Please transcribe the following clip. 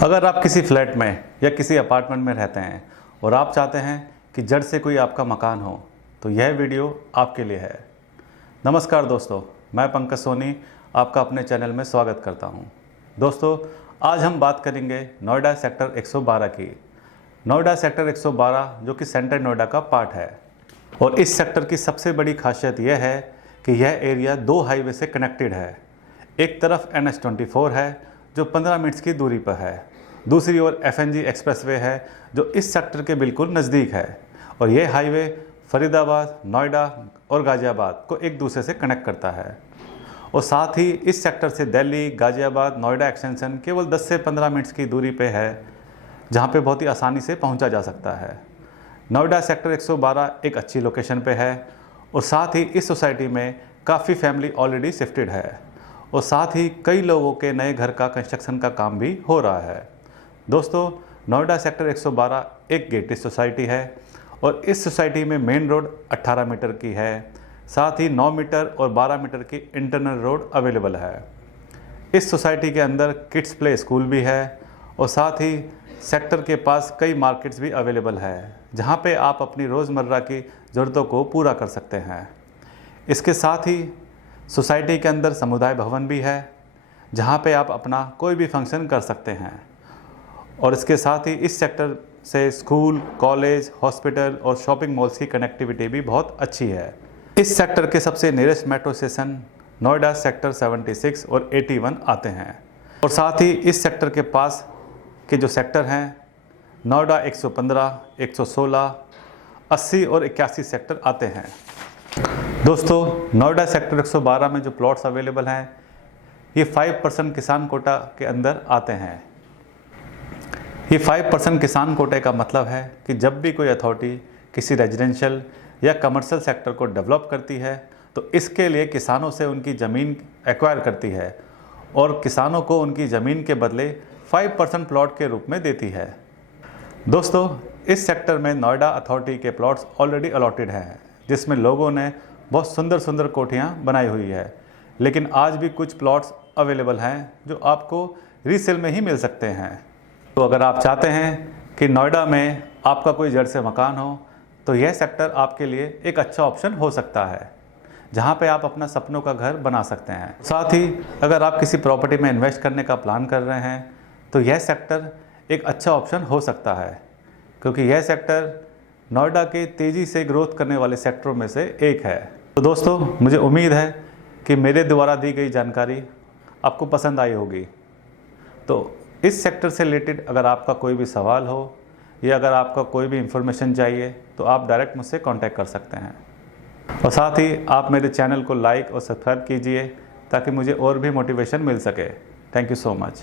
अगर आप किसी फ्लैट में या किसी अपार्टमेंट में रहते हैं और आप चाहते हैं कि जड़ से कोई आपका मकान हो, तो यह वीडियो आपके लिए है। नमस्कार दोस्तों, मैं पंकज सोनी आपका अपने चैनल में स्वागत करता हूं। दोस्तों, आज हम बात करेंगे नोएडा सेक्टर 112 की। नोएडा सेक्टर 112 जो कि सेंट्रल नोएडा का पार्ट है, और इस सेक्टर की सबसे बड़ी खासियत यह है कि यह एरिया दो हाईवे से कनेक्टेड है। एक तरफ NH24 है जो 15 मिनट्स की दूरी पर है, दूसरी ओर FNG एक्सप्रेसवे है जो इस सेक्टर के बिल्कुल नज़दीक है, और यह हाईवे फरीदाबाद, नोएडा और गाज़ियाबाद को एक दूसरे से कनेक्ट करता है। और साथ ही इस सेक्टर से दिल्ली, गाज़ियाबाद, नोएडा एक्सटेंशन केवल 10 से 15 मिनट्स की दूरी पे है, जहाँ पे बहुत ही आसानी से पहुँचा जा सकता है। नोएडा सेक्टर 112 एक अच्छी लोकेशन पे है, और साथ ही इस सोसाइटी में काफ़ी फैमिली ऑलरेडी शिफ्टेड है, और साथ ही कई लोगों के नए घर का कंस्ट्रक्शन का काम भी हो रहा है। दोस्तों, नोएडा सेक्टर 112 एक गेटेड सोसाइटी है, और इस सोसाइटी में मेन रोड 18 मीटर की है, साथ ही 9 मीटर और 12 मीटर की इंटरनल रोड अवेलेबल है। इस सोसाइटी के अंदर किड्स प्ले स्कूल भी है, और साथ ही सेक्टर के पास कई मार्केट्स भी अवेलेबल है, जहां पे आप अपनी रोज़मर्रा की ज़रूरतों को पूरा कर सकते हैं। इसके साथ ही सोसाइटी के अंदर समुदाय भवन भी है, जहां पे आप अपना कोई भी फंक्शन कर सकते हैं। और इसके साथ ही इस सेक्टर से स्कूल, कॉलेज, हॉस्पिटल और शॉपिंग मॉल्स की कनेक्टिविटी भी बहुत अच्छी है। इस सेक्टर के सबसे nearest metro station Noida sector 76 और 81 आते हैं, और साथ ही इस सेक्टर के पास के जो सेक्टर हैं नोएडा 115, 116, 80 और 81 सेक्टर आते हैं। दोस्तों, नोएडा सेक्टर 112 में जो प्लॉट्स अवेलेबल हैं, ये 5% किसान कोटा के अंदर आते हैं। ये 5% किसान कोटे का मतलब है कि जब भी कोई अथॉरिटी किसी रेजिडेंशियल या कमर्शियल सेक्टर को डेवलप करती है, तो इसके लिए किसानों से उनकी ज़मीन एक्वायर करती है, और किसानों को उनकी ज़मीन के बदले 5% प्लॉट के रूप में देती है। दोस्तों, इस सेक्टर में नोएडा अथॉरिटी के प्लॉट्स ऑलरेडी अलॉटेड हैं, जिसमें लोगों ने बहुत सुंदर सुंदर कोठियाँ बनाई हुई है, लेकिन आज भी कुछ प्लॉट्स अवेलेबल हैं जो आपको रीसेल में ही मिल सकते हैं। तो अगर आप चाहते हैं कि नोएडा में आपका कोई जड़ से मकान हो, तो यह सेक्टर आपके लिए एक अच्छा ऑप्शन हो सकता है, जहां पे आप अपना सपनों का घर बना सकते हैं। साथ ही अगर आप किसी प्रॉपर्टी में इन्वेस्ट करने का प्लान कर रहे हैं, तो यह सेक्टर एक अच्छा ऑप्शन हो सकता है, क्योंकि यह सेक्टर नोएडा के तेज़ी से ग्रोथ करने वाले सेक्टरों में से एक है। तो दोस्तों, मुझे उम्मीद है कि मेरे द्वारा दी गई जानकारी आपको पसंद आई होगी। तो इस सेक्टर से रिलेटेड अगर आपका कोई भी सवाल हो, या अगर आपका कोई भी इंफॉर्मेशन चाहिए, तो आप डायरेक्ट मुझसे कांटेक्ट कर सकते हैं। और साथ ही आप मेरे चैनल को लाइक और सब्सक्राइब कीजिए, ताकि मुझे और भी मोटिवेशन मिल सके। Thank you so much.